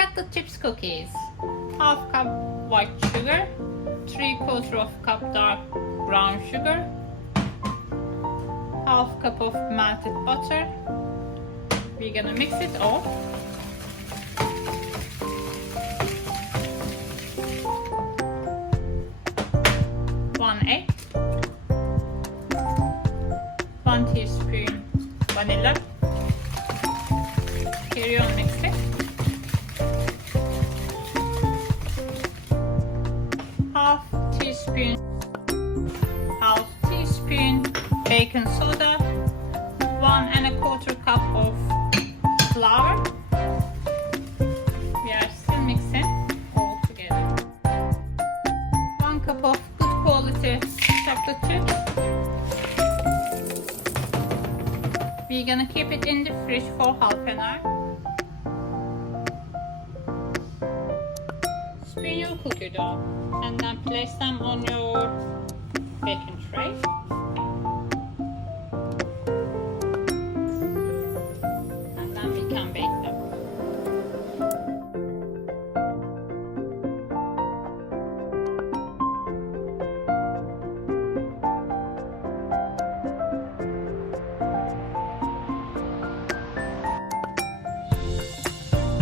chocolate chips cookies. Half cup white sugar, 3/4 of cup dark brown sugar, half cup of melted butter. We're gonna mix it all. One egg, 1 teaspoon vanilla. Carry on mixing. Half teaspoon baking soda, 1¼ cup of flour. We are still mixing all together. 1 cup of good quality chocolate chips. We're gonna keep it in the fridge for half an hour. Spin your cookie dough and then place them on your baking tray. And then we can bake them.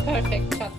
Perfect chocolate